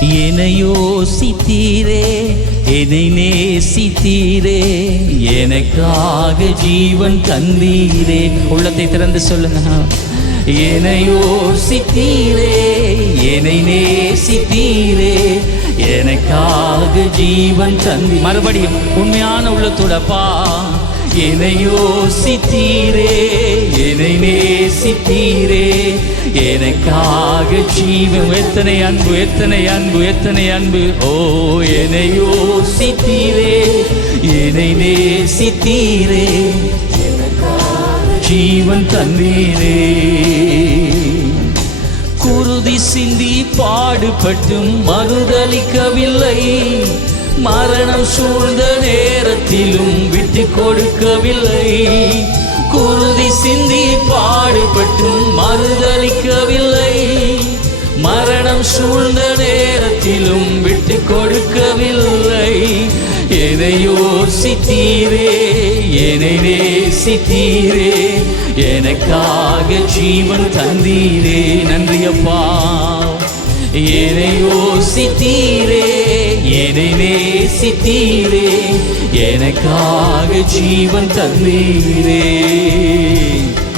என்னை யோசித்தீரே என்னை நேசித்தீரே எனக்காக ஜீவன் தந்தீரே. உள்ளத்தை திறந்து சொல்லுங்க. என்னை யோசித்தீரே என்னை நேசித்தீரே எனக்காக ஜீவன் தந்தி. மறுபடியும் உண்மையான உள்ளத்துடப்பா என்னை யோசித்தீரே என்னை நேசித்தீரே எனக்காக ஜீவன் எத்தனை அன்பு எத்தனை அன்பு எத்தனை அன்பு? ஓ என்னை யோசித்தீரே என்னை நேசித்தீரே. ஜீவன் தந்தீரே. குருதி சிந்தி பாடுபட்டும் மறுதளிக்கவில்லை மரணம் சூழ்ந்த நேரத்திலும் விட்டு கொடுக்கவில்லை. குருதி சிந்தி பாடுபட்டும் மறுதளிக்கவில்லை மரணம் சூழ்ந்த நேரத்திலும் விட்டு கொடுக்கவில்லை. என்னை யோசித்தீரே? என்னை நேசித்தீரே? எனக்காக ஜீவன் தந்தீரே. நன்றி அப்பா. என்னை யோசித்தீரே? என்னை நேசித்தீரே? எனக்காக ஜீவன் தந்தீரே.